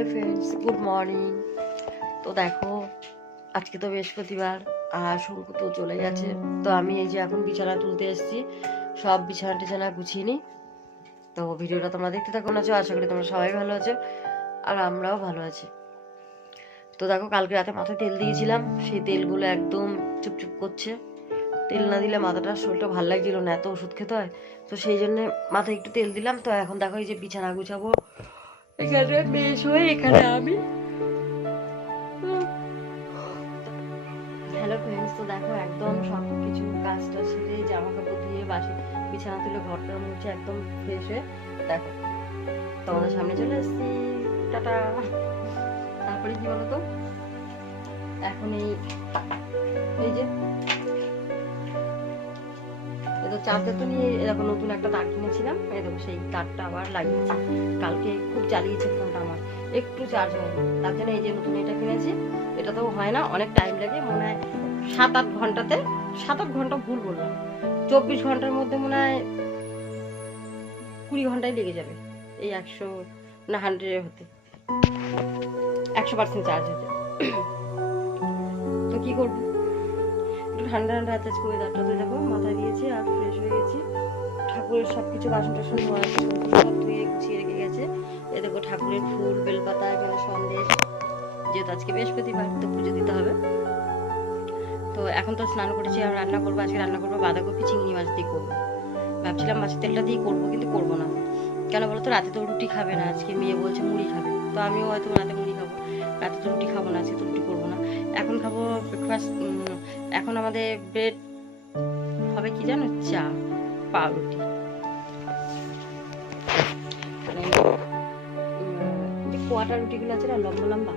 Hello friends, good morning. তো দেখো, আজকে তো বৃহস্পতিবার আর শঙ্কু তো চলে গেছে। তো আমি এই যে এখন বিছানা তুলতে এসেছি, সব বিছানা টিছানা গুছিয়ে নিই। তো ভিডিওটা তোমরা দেখতে থাকো না, আশা করি তোমরা সবাই ভালো আছো আর আমরাও ভালো আছি। তো দেখো, কালকে রাতে মাথায় তেল দিয়েছিলাম, সেই তেলগুলো একদম চুপচুপ করছে। তেল না দিলে মাথাটা শরীরটা ভালো লাগছিল না, এত ওষুধ খেতে হয়। তো সেই জন্য মাথায় একটু তেল দিলাম। তো এখন দেখো এই যে বিছানা গুছাবো, এখানে মেয়ে শুয়ে, এখানে আমি। হ্যালো ফ্রেন্ডস, তো দেখো একদম সব কিছু কাজটা সেরে জামা কাপড় ধুয়ে বাসি বিছানা তুলে ঘরটা মুছে একদম ফ্রেশ হয়ে দেখো তোমাদের সামনে চলে এসেছি। টাটা। তারপরে কি বলতো, এখন এই যে তো চার্জার তো নিয়ে এরকম নতুন একটা তার কিনেছিলাম, এই দেখো সেই তারটা আবার লাগিয়েছি। কালকে খুব জ্বালিয়েছে ফোনটা আমার, একটু চার্জ হয়নি, তার জন্য এই যে নতুন এটা কিনেছি। এটা তো হয় না, অনেক টাইম লাগে, মনে হয় 7-8 ঘন্টাতে, 7-8 ঘন্টা ভুল বললাম, 24 ঘন্টার মধ্যে মনে হয় 20 ঘন্টায় লেগে যাবে এই 100 না 100 হতে, 100% চার্জ হতে। তো কি করবো, একটু ঠান্ডা ঠান্ডা আছে আজকে ওয়েদারটা। তো দেখো মাথা দিয়েছি আর ফ্রেশ হয়ে গেছি। ঠাকুরের সবকিছু বাসন টাসন ধোয়া সব ধুয়ে গুছিয়ে রেখে গেছে। এ দেখো ঠাকুরের ফুল, বেলপাতা, এখানে সন্দেশ, যেহেতু আজকে বৃহস্পতিবার তো পুজো দিতে হবে। তো এখন তো স্নান করেছি, আর রান্না করবো, আজকে রান্না করবো বাঁধাকপি চিংড়ি মাছ দিয়ে করবো। ভাবছিলাম মাছের তেলটা দিয়ে করবো, কিন্তু করবো না। কেন বলো তো, রাতে তো রুটি খাবে না, আজকে মেয়ে বলছে মুড়ি খাবে। তো আমিও হয়তো রাতে মুড়ি খাবো, রাতে তো রুটি খাবো না, আজকে তো রুটি করবো না। এখন খাবো ব্রেকফাস্ট। এখন আমাদের ব্রেড হবে কি জানো, চা, পাউরুটি, মানে যে কোয়াটা রুটিগুলো আছে না লম্বা লম্বা,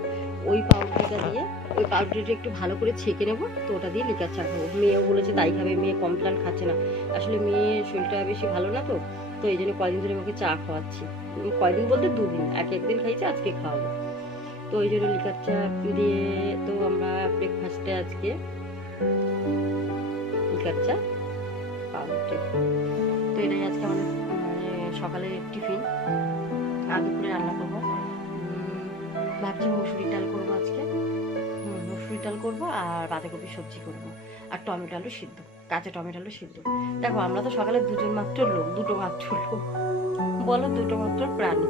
ওই পাউরুটিটা দিয়ে, ওই পাউরুটিটা একটু ভালো করে ছেঁকে নেবো, তো ওটা দিয়ে লিকার চা খাবো। মেয়েও বলেছে তাই খাবে, মেয়ে কমপ্লেন খাচ্ছে না। আসলে মেয়ের শরীরটা বেশি ভালো না, তো তো এই জন্য কয়দিন ধরে আমাকে চা খাওয়াচ্ছি। কয়দিন বলতে 2 দিন, একদিন খাইছে, আজকে খাওয়াবো। তো ওই জন্য লিকার চা দিয়ে তো আমরা ব্রেকফাস্টে আজকে লিকার চা, পাউরুটি, তো এটাই আজকে আমাদের মানে সকালের টিফিন। আর দুপুরে রান্না করবো, ভাবছি মুসুরি ডাল করবো আজকে। মুসুরি ডাল করবো আর বাঁধাকপির সবজি করবো, আর টমেটো আলু সিদ্ধ, কাঁচা টমেটো আলু সিদ্ধ। দেখো আমরা তো সকালে দুটো মাত্র লোক, বলো দুটো মাত্র প্রাণী,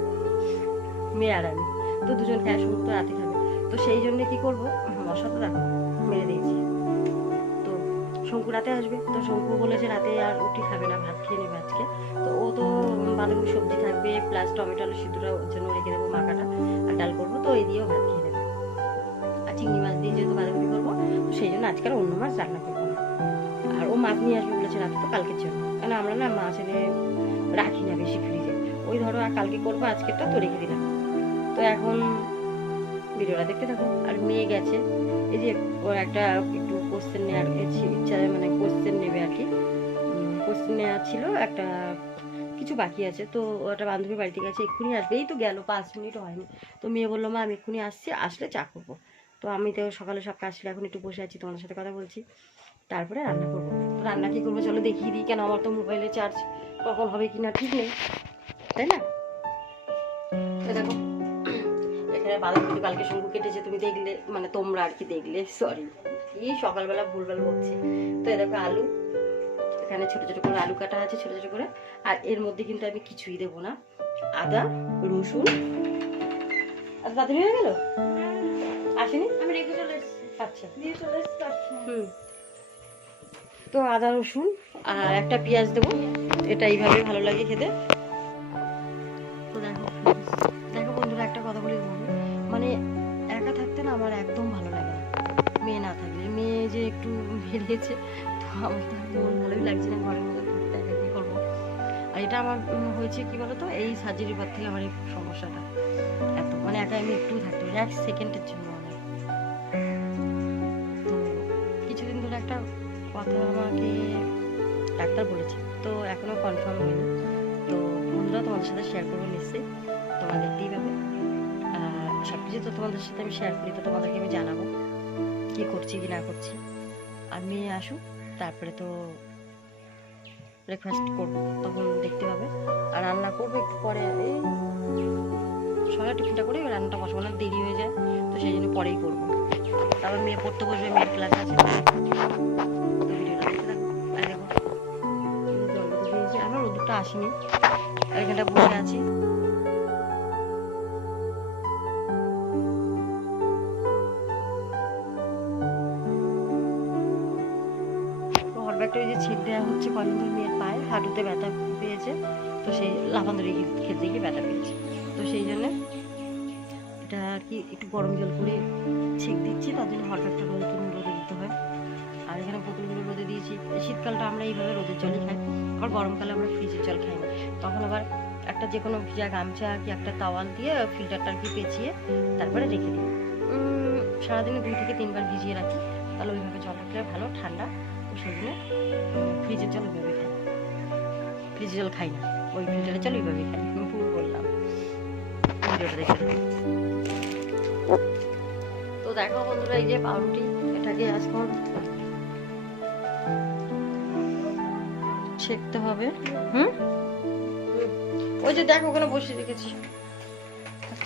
মেয়ে আর আমি। তো দুজন খায়, সমস্ত রাতে খাবে। তো সেই জন্য কি করবো, মশলা তো দেখো মেরে দিয়েছি। তো শঙ্কু রাতে আসবে, তো শঙ্কু বলেছে রাতে আর রুটি খাবে না, ভাত খেয়ে নেবে আজকে। তো ও তো বাঁধাকপি সবজি থাকবে, প্লাস টমেটো আলু সিদ্ধটা ওর জন্য রেখে দেবো মাখাটা, আর ডাল করবো, তো এই দিয়েও ভাত খেয়ে নেবে। আর চিংড়ি মাছ দিয়ে যেহেতু বাঁধাকপি করবো, তো সেই জন্য আজকে আর অন্য মাছ রান্না করবো না। আর ও মাছ নিয়ে আসবে বলেছে রাতে, তো কালকের জন্য, কারণ আমরা না মাছ এনে রাখি না বেশি ফ্রিজে। ওই ধরো আর কালকে করবো, আজকেরটা তো রেখে দিলাম। তো এখন ভিডিওটা দেখতে থাকো। আর মেয়ে গেছে, এই যে ওর একটা একটু কোশ্চেন নেওয়ার ইচ্ছা, মানে কোশ্চেন নেবে আর কি। কোশ্চেন নেওয়া ছিল একটা, কিছু বাকি আছে। তো ওটা বান্ধবীর বাড়িতে গেছে, এক্ষুনি আসবে, এই তো গেল 5 মিনিট হয়নি। তো মেয়ে বললো মা আমি এক্ষুনি আসছি, আসলে চা করবো। তো আমি তো সকালে সব কাজ ছিল, এখন একটু বসে আছি, তোমাদের সাথে কথা বলছি, তারপরে রান্না করবো। তো রান্না কি করবো চলো দেখিয়ে দিই, কেন আমার তো মোবাইলে চার্জ কখন হবে কিনা ঠিক নেই, তাই না? দেখো এখানে বাঁধাকপি কালকে শঙ্কু কেটেছে, তুমি দেখলে, মানে তোমরা আর কি দেখলে, সরি, কি সকালবেলা ভুলভাল বলছি। তো দেখো আলু, এখানে ছোট ছোট করে আলু কাটা আছে, ছোট ছোট করে। আর এর মধ্যে কিন্তু আমি কিছুই দেবো না, আদা রসুন। আর তাড়াতাড়ি হয়ে গেল, আসেনি, আমি রেখে চলে এসেছি। আচ্ছা দিয়ে চলে এসেছি। তো আদা রসুন আর একটা পেঁয়াজ দেবো, এটা এইভাবে ভালো লাগে খেতে। তো দেখো দেখো বন্ধুরা, একটা কথা বলি তোমাকে, মানে একা থাকতে না আমার একদম ভালো লাগে না, মেয়ে না থাকলে। মেয়ে যে একটু বেরিয়েছে, তো আমার তো মন ভালোই লাগছে না ঘরের মধ্যে থাকতে, একা কী করবো। আর এটা আমার হয়েছে কি বলতো, এই সার্জারির পর থেকে আমার এই সমস্যাটা, এত মানে একা আমি একটু থাকতে পারি 1 সেকেন্ডের জন্য অনেক। তো কিছুদিন ধরে একটা কথা আমাকে ডাক্তার বলেছে, তো এখনো কনফার্ম হয়নি। তো বন্ধুরা তোমাদের সাথে শেয়ার করবো নিশ্চয়ই, তোমরা দেখতেই পাবে। সব কিছু তো তোমাদের সাথে আমি শেয়ার করি, তো তোমাদেরকে আমি জানাবো কি করছি কি না করছি। আর মেয়ে আসুক, তারপরে তো ব্রেকফাস্ট করবো, তখন দেখতে পাবে। আর রান্না করবো একটু পরে, এই সকালে টিফিনটা করে রান্নাটা বসাবো না, দেরি হয়ে যায়, তো সেই জন্য পরেই করবো। তারপর মেয়ে পড়তে বসবে, মেয়ের ক্লাস আছে। তো ভিডিওটা দেখতে থাকো। আর দেখো জলটা তো দিয়েছি, আমার রোদটা আসেনি, আর এখানটা বসে আছি। হরব্যাগটা ওই যে ছিট দেওয়া হচ্ছে কদিন ধরে মেয়ের পায়ে, হাঁটুতে ব্যথা পেয়েছে, তো সেই লাফান্দরি খেলতে গিয়ে ব্যথা পেয়েছে, তো সেই জন্য এটা আর কি একটু গরম জল করে ছেঁক দিচ্ছি, তার জন্য হরব্যাগটা রোদে দিতে হয়। আর এখানে বোতলগুলো রোদে দিয়েছি। শীতকালটা আমরা এইভাবে রোদের জলই খাই, আবার গরমকালে আমরা ফ্রিজের জল খাই না। তখন আবার একটা যে কোনো ভিজা গামছা কি একটা তাওয়াল দিয়ে ফিল্টারটা আর কি পেঁচিয়ে তারপরে রেখে দিই। সারাদিনে 2 থেকে 3 বার ভিজিয়ে রাখি, তাহলে ওইভাবে জল রাখলে ভালো ঠান্ডা। তো সেই জন্য ফ্রিজের জল ওইভাবে খাই, ফ্রিজের জল খাই না, ওই ফিল্টারের জল ওইভাবে খাই। ভুল বললাম, ভিডিওটা দেখে। তো দেখো বন্ধুরা, এই যে পাউরুটি, এটাকে এখন ছেঁকতে হবে। ওই যে দেখো ওখানে বসে রেখেছি,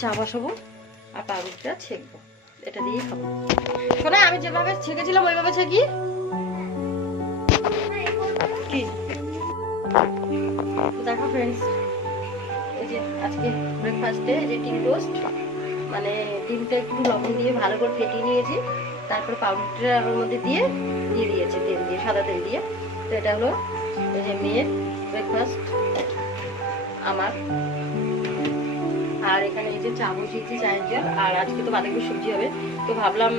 চা বসাবো আর পাউরুটিটা ছেঁকবো, এটা দিয়েই খাবো। শোনা, আমি যেভাবে ছেঁকেছিলাম ওইভাবে ছেঁকি কি। দেখো ফ্রেন্ডস, এই যে আজকে ব্রেকফাস্টে যে ডিম টোস্ট, মানে ডিমটা একটু লবণ দিয়ে ভালো করে ফেটিয়ে নিয়েছি, তারপরে পাউরুটিটা ওর মধ্যে দিয়ে দিয়েছি তেল দিয়ে, সাদা তেল দিয়ে। তো এটা হলো এই যে মেয়ের ব্রেকফাস্ট, আমার। আর এখানে এই যে চা বসিয়েছি, চায়ের জল, আর আজকে তো বাঁধাকপির সবজি হবে, তো ভাবলাম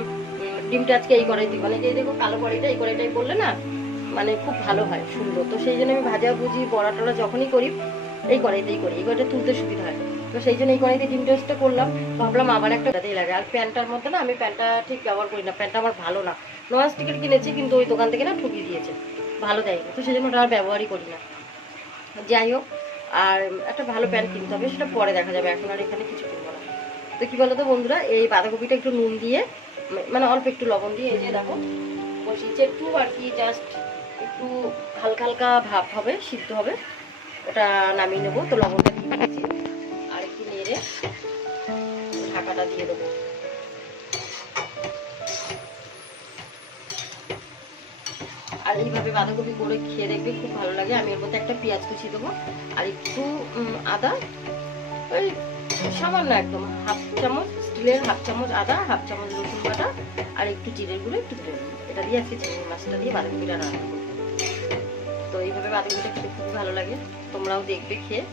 ডিমটা আজকে এই কড়াই দিই, মানে এই দেখো কালো কড়াইটা, এই কড়াইটাই করলে না মানে খুব ভালো হয়, সুন্দর। তো সেই জন্য আমি ভাজা ভুজি বড়া টড়া যখনই করি এই কড়াইতেই করি, এই কড়াইটা তুলতে সুবিধা হয়। তো সেই জন্য এই কড়াইতে ডিম টোস্টটা করলাম, ভাবলাম আবার একটা তাতেই লাগে। আর প্যানটার মধ্যে না আমি প্যানটা ঠিক ব্যবহার করি না, প্যানটা আমার ভালো না, ননস্টিকের কিনেছি, কিন্তু ওই দোকান থেকে না ঠকিয়ে দিয়েছে, ভালো দেয়নি, তো সেই জন্য ওটা আর ব্যবহারই করি না। যাই হোক, আর একটা ভালো প্যান কিনতে হবে, সেটা পরে দেখা যাবে, এখন আর এখানে কিছু কিনবো না। তো কি বলতো বন্ধুরা, এই বাঁধাকপিটা একটু নুন দিয়ে, মানে অল্প একটু লবণ দিয়ে, এই যে দেখো বসিয়েছি একটু আর কি, জাস্ট একটু হালকা হালকা ভাপ হবে, সিদ্ধ হবে, ওটা নামিয়ে নেবো। তো লবণটা দিয়ে দিয়েছি, আর একটু নেড়ে ঢাকাটা দিয়ে দেবো। আর এইভাবে বাঁধাকপি করে খেয়ে দেখবে, খুব ভালো লাগে। আমি এর মধ্যে একটা পেঁয়াজ কুচি দেবো, আর একটু আদা, ওই সামান্য একদম হাফ চামচ, স্টিলের হাফ চামচ আদা, হাফ চামচ রসুন বাটা, আর একটু জিরের গুঁড়ো, একটু ধনে, এটা দিয়ে আজকে চিংড়ি মাছটা দিয়ে বাঁধাকপিটা রান্না করবো। তো এইভাবে বাঁধাকপিটা খেতে খুবই ভালো লাগে, তোমরাও দেখবে খেয়ে।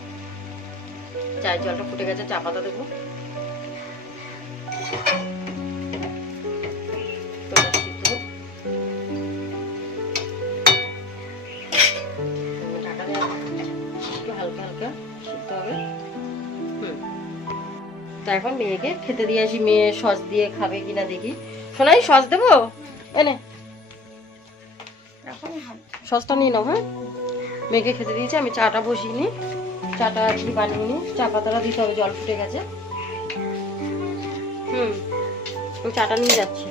চায়ের জলটা ফুটে গেছে, চা পাতা দেবো। হালকা হালকা সিদ্ধ হবে। তো এখন মেয়েকে খেতে দিয়ে আসি, মেয়ে সস দিয়ে খাবে কিনা দেখি। শোনাই, সস দেবো, এনে সসটা নিয়ে নাও। হ্যাঁ, মেয়েকে খেতে দিয়েছি, আমি চাটা বসিয়ে নিই, চাটা আর কি বানিয়ে নিই। চা পাতাটা দিতে হবে, জল ফুটে গেছে। আমি চাটা নিয়ে যাচ্ছি।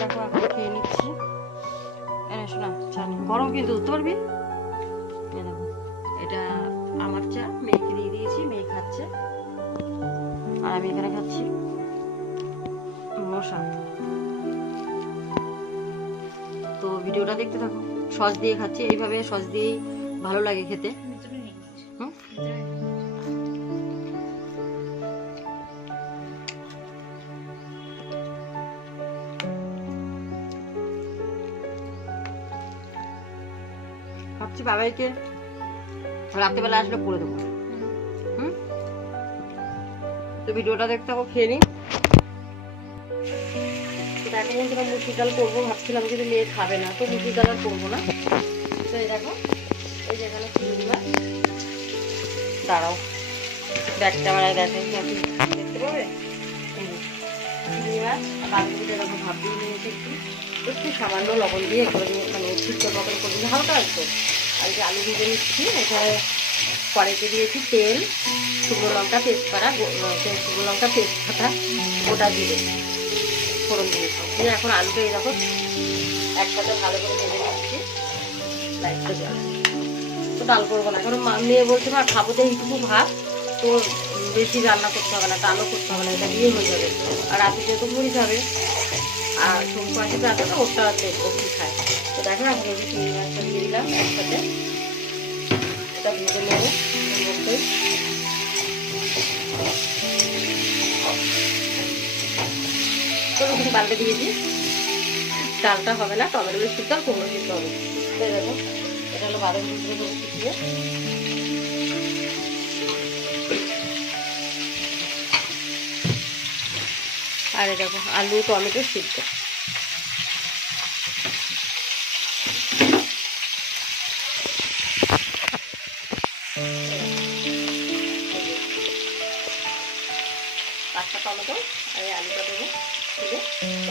দেখো এখন খেয়ে নিচ্ছি। এনে শোনা, চা নিই, গরম কিন্তু ধরতে পারবি। দেখো এটা আমার চা, মেয়েকে দিয়ে দিয়েছি, মেয়ে খাচ্ছে, আর আমি এখানে খাচ্ছি মশা। তো ভিডিওটা দেখতে থাকো। সস দিয়ে খাচ্ছি, এইভাবে সস দিয়েই ভালো লাগে খেতে। ভাবছি বাবাইকে রাত্রেবেলা আসলে করে দেবো। তো ভিডিওটা দেখতে থাকো, খেয়ে নিই। দেখো বন্ধুরা, মুসুর ডাল করবো ভাবছিলাম, কিন্তু মেয়ে খাবে না, তো মুসুর ডাল আর করবো না। তো এই দেখো, এই যে এখানে চিংড়ি মাছ, দাঁড়াও ব্যাক ক্যামেরায় দেখেন, দেখতে পাবে চিংড়ি মাছ। আর বাঁধাকপিটা দেখো ভাব দিয়ে নিয়েছি, একটু সামান্য লবণ দিয়ে করে নিয়ে, মানে ঠিকঠাক মতন করে দিলে হালকা আসতো। আর যে আলু ভেজে নিচ্ছি, এখানে কড়াইতে দিয়েছি তেল, শুকনো লঙ্কা পেস্ট করা, শুকনো লঙ্কা পেস্ট কাটা, ওটা দিয়ে ফোড়ন দিয়েছি। দিয়ে এখন আলুটা এই দেখো একসাথে ভালো করে ভেজে নিচ্ছি, লাইটটা জ্বালা। তো ডাল করবো না, কারণ মেয়ে বলছে মা খাবো যে এইটুকু ভাত, তো বেশি রান্না করতে হবে না, ডালও করতে হবে না, এটা দিয়ে হয়ে যাবে। আর রাতে যেহেতু মুড়ি খাবে, আর সবজি পাশে আছে তো ওটা দেখবো কি খায়। তো দেখো এখন এই যে চিংড়ি মাছটা দিয়ে দিলাম একসাথে, এটা ভেজে নেবো মধ্যেই। রসুন পাল্টে দিয়েছি, ডালটা হবে না, টমেটো সিদ্ধ আর কুমড়ো সিদ্ধ হবে। দেখো এটা হলো বাঁধাকপি দিয়ে, আর দেখো আলু টমেটো সিদ্ধ। পাঁচটা টমেটো আর এই আলুটা দেবো,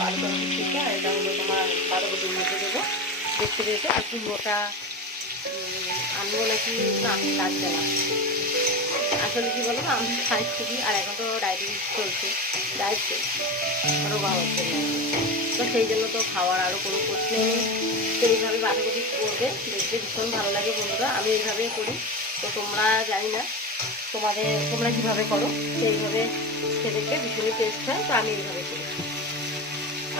আলু টমেটো সিদ্ধ, আর এটা হলো তোমার বাঁধাকপির মধ্যে দেবো দেখতে পেয়েছো। আর কুমড়োটা আনবো নাকি না লাগবে না, আসলে কি বলো না, আমি খাই খুবই, আর এখন তো ডায়াবেটিস চলছে, ডায়েট চলছে, রোগা হচ্ছে না, তো সেই জন্য তো খাওয়ার আরও কোনো প্রশ্ন নেই। তো এইভাবে বাঁধাকপি করবে, দেখতে ভীষণ ভালো লাগে বন্ধুরা, আমি এইভাবেই করি। তো তোমরা জানি না তোমরা কীভাবে করো, সেইভাবে খেতে দেখবে ভীষণই টেস্ট হয়। তো আমি এইভাবে করি,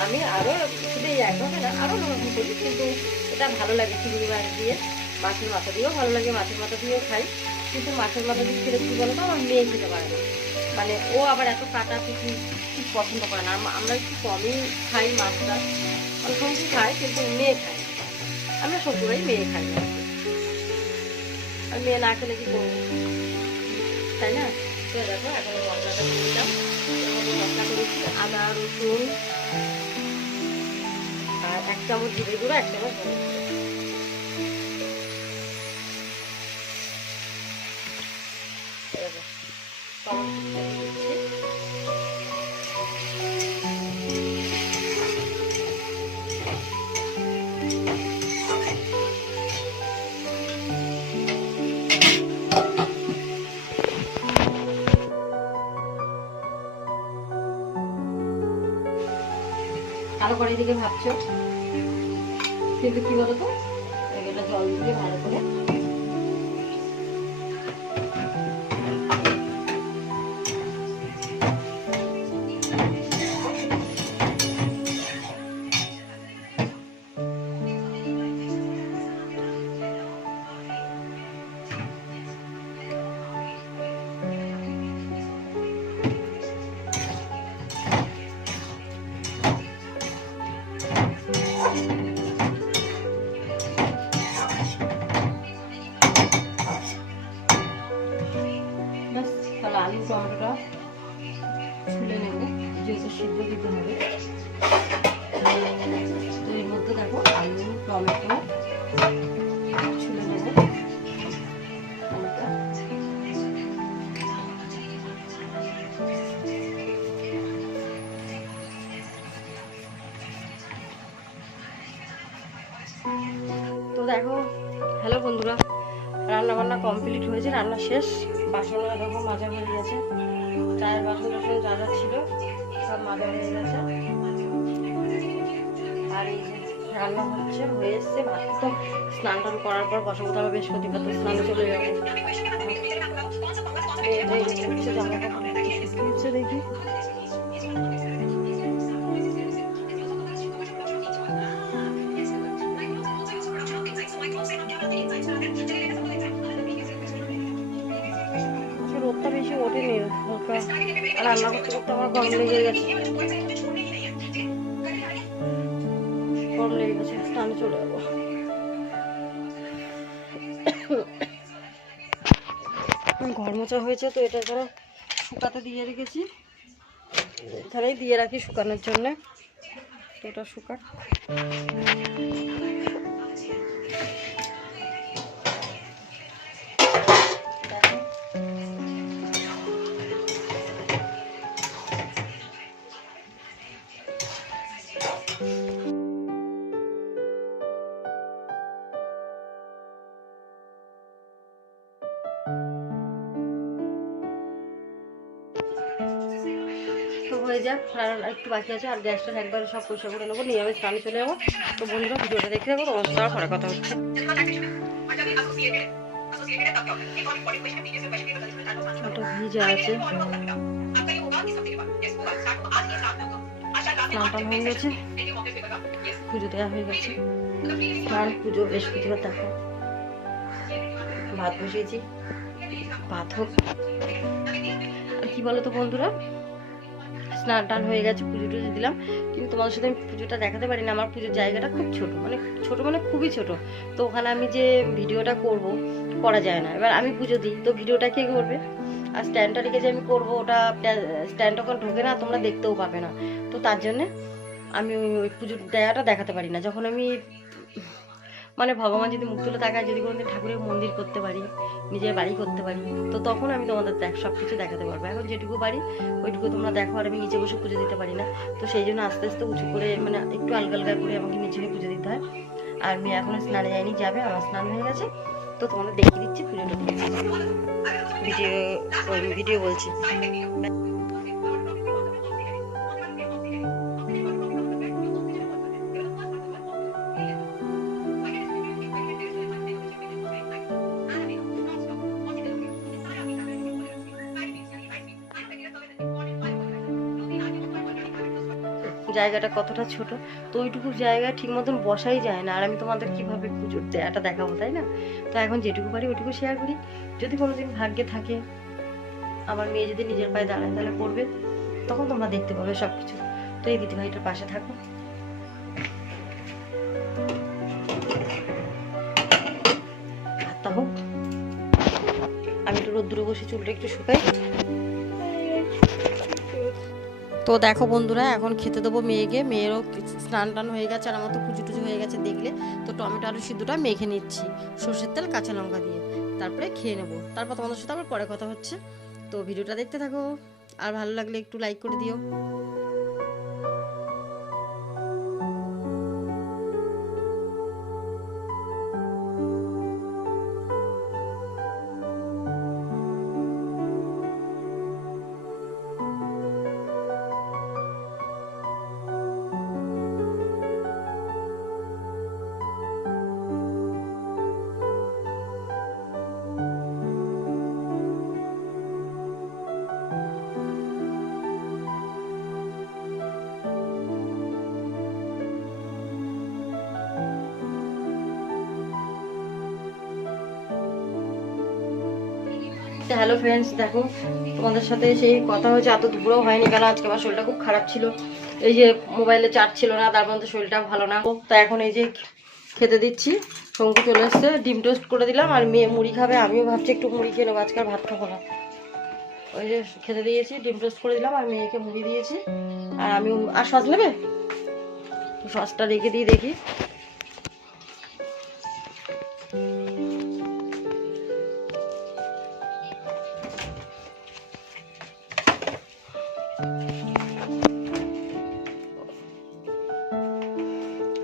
আমি আরও শুধু এই একভাবে না, আরও রকম করি, কিন্তু এটা ভালো লাগে। চিংড়ি মাছ দিয়ে, মাছের মাথা দিয়েও ভালো লাগে, মাছের মাথা দিয়েও খাই, কিন্তু মাছের মাথা দিয়ে খেলে কী বলো তো, আমার মেয়ে খেতে পারে না, মানে ও আবার এত কাটা কুচি ঠিক পছন্দ করে না। আমরা একটু কমই খাই মাছটা, অল্প অল্প খাই, কিন্তু মেয়ে খায়, আমরা শ্বশুরাই মেয়ে খাই না, আর মেয়ে না খেলে কি করবো, তাই না? তো দেখো এখন মশলাটা দিয়ে দিলাম, মশলা করেছি আদা রসুন আর 1 চামচ জিরে গুঁড়ো, 1 চামচ ধনে গুঁড়ো। ভালো করে এদিকে ভাবছো, কিন্তু কি বলতো, এগুলো জল দিয়ে ভালো করে আলু টমেটোটা ছুলে নেব, যেহেতু সিদ্ধ দিতে হবে। তো এর মধ্যে দেখো আলু টমেটো ছুলে নেব, আলুটা তো দেখো। হ্যালো বন্ধুরা, রান্না বান্না কমপ্লিট হয়েছে, রান্না শেষ, বাসন দেখো মাজা হয়ে গেছে, চায়ের বাসন টাসন যা যা ছিল সব মাজা হয়ে গেছে, আর এই যে রান্না হয়ে এসছে। ভাত তো স্নান টান করার পর বসাবো, তবে বৃহস্পতিবার তো স্নানে চলে যাবো। জামা কাপড় দেখি, রোদটা বেশি ওঠেনি, আর রান্না করতে করতে আমার গরম লেগে গেছে, স্নানে চলে যাবো। ঘর মোছা হয়েছে, তো এটা এখানে শুকাতে দিয়ে রেখেছি, এখানেই দিয়ে রাখি শুকানোর জন্য, তো এটা শুকাক। তো হয়ে যাক, আর একটু বাকি আছে, আর গ্যাসটা একবারে সব পরিষ্কার করে নেবো, নিয়ে আমি স্নানে চলে যাবো। তো বন্ধুরা ভিডিওটা দেখে যাবো, তোমার সাথে পরে কথা হচ্ছে। ওটা ভিজা আছে, স্নান টান হয়ে গেছে, পুজো দেওয়া হয়ে গেছে। স্নান পুজো বৃহস্পতিবার দেখো ভাত বসিয়েছি, ভাত হোক। আর কি বলো তো বন্ধুরা, স্নান টান হয়ে গেছে, পুজো টুজো দিলাম, কিন্তু তোমাদের সাথে আমি পুজোটা দেখাতে পারি না। আমার পুজোর জায়গাটা খুব ছোট, মানে খুবই ছোট। তো ওখানে আমি যে ভিডিওটা করা যায় না। এবার আমি পুজো দিই, তো ভিডিওটা কে করবে? আর স্ট্যান্ডটা রেখে যে আমি করবো, ওটা স্ট্যান্ড ওখানে ঢোকে না, তোমরা দেখতেও পাবে না। তো তার জন্যে আমি ওই পুজোর জায়গাটা দেখাতে পারি না। যখন আমি মানে ভগবান যদি মুখ তুলে তাকায়, যদি কোনোদিন ঠাকুরের মন্দির করতে পারি, নিজের বাড়ি করতে পারি, তো তখন আমি তোমাদের সব কিছু দেখাতে পারবো। এখন যেটুকু পারি ওইটুকু তোমরা দেখো, আর আমি নিচে বসে পুজো দিতে পারি না। তো সেই জন্য আস্তে আস্তে উঁচু করে, মানে একটু আলগা আলগা করে আমাকে নিচে পুজো দিতে হয়। আর মেয়ে এখনো স্নানে যায়নি, যাবে। আমার স্নান হয়ে গেছে, তো তোমাদের দেখিয়ে দিচ্ছি পুজোটা দিয়েছি। ভিডিও বলছি। জায়গাটা কতটা ছোট, তো ওইটুকু জায়গায় ঠিক মতন বসাই যায় না। আর আমি তোমাদের কিভাবে পুজোর দেয়াটা দেখাবো, তাই না? তো এখন যেটুকু পারি ওইটুকু শেয়ার করি। যদি কোনোদিন ভাগ্যে থাকে, আমার মেয়ে যদি নিজের পায়ে দাঁড়ায়, তাহলে করবে, তখন তোমরা দেখতে পাবে সবকিছু। তো এই দিদিভাইটার পাশে থাকো। ভাতটা হোক, আমি একটু রোদ্দুরে বসে চুলটা একটু শুকাই। তো দেখো বন্ধুরা, এখন খেতে দেবো মেয়েকে। মেয়েরও স্নান টান হয়ে গেছে, আর আমার তো পুজো টুজো হয়ে গেছে দেখলে। তো টমেটো আলু সিদ্ধটা মেখে নিচ্ছি সর্ষের তেল কাঁচা লঙ্কা দিয়ে, তারপরে খেয়ে নেবো। তারপর তোমাদের সাথে আবার পরে কথা হচ্ছে। তো ভিডিওটা দেখতে থাকো, আর ভালো লাগলে একটু লাইক করে দিও। হ্যালো ফ্রেন্ডস, দেখো তোমাদের সাথে সেই কথা হয়েছে, এত দুপুরেও হয়নি কেন, আজকে আমার শরীরটা খুব খারাপ ছিল। এই যে মোবাইলে চার্জ ছিল না, তার মধ্যে শরীরটা ভালো না। তো এখন এই যে খেতে দিচ্ছি, শঙ্কু চলে এসছে, ডিম টোস্ট করে দিলাম। আর মেয়ে মুড়ি খাবে, আমিও ভাবছি একটু মুড়ি খেয়ে নেবো, আজকে আর ভাত খাবো না। ওই যে খেতে দিয়েছি, ডিম টোস্ট করে দিলাম, আর মেয়েকে মুড়ি দিয়েছি। আর আমি আর সস নেবে, সসটা রেখে দিয়ে দেখি।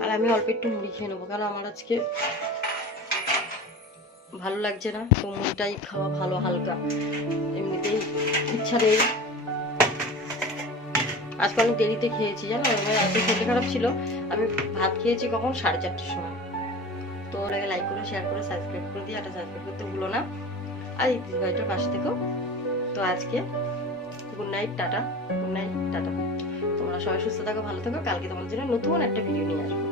আর আমি অল্প একটু মুড়ি খেয়ে নেবো, কারণ আমার আজকে ভালো লাগছে না। তো মুড়িটাই খাওয়া ভালো, হালকা, এমনিতেই ইচ্ছা নেই। আজকে অনেক দেরিতে খেয়েছি, জানো, এত শরীর খারাপ ছিল। আমি ভাত খেয়েছি কখন, 4:30টার সময়। তো ওর আগে লাইক করে, শেয়ার করে, সাবস্ক্রাইব করে দিয়ে, সাবস্ক্রাইব করতে ভুলো না। আর এই দিদিভাইটার পাশে থেকো। তো আজকে good night, tata. Good night, tata. তোমরা সবাই সুস্থ থাকো, ভালো থাকো। কালকে তোমাদের জন্য নতুন একটা ভিডিও নিয়ে আসবো।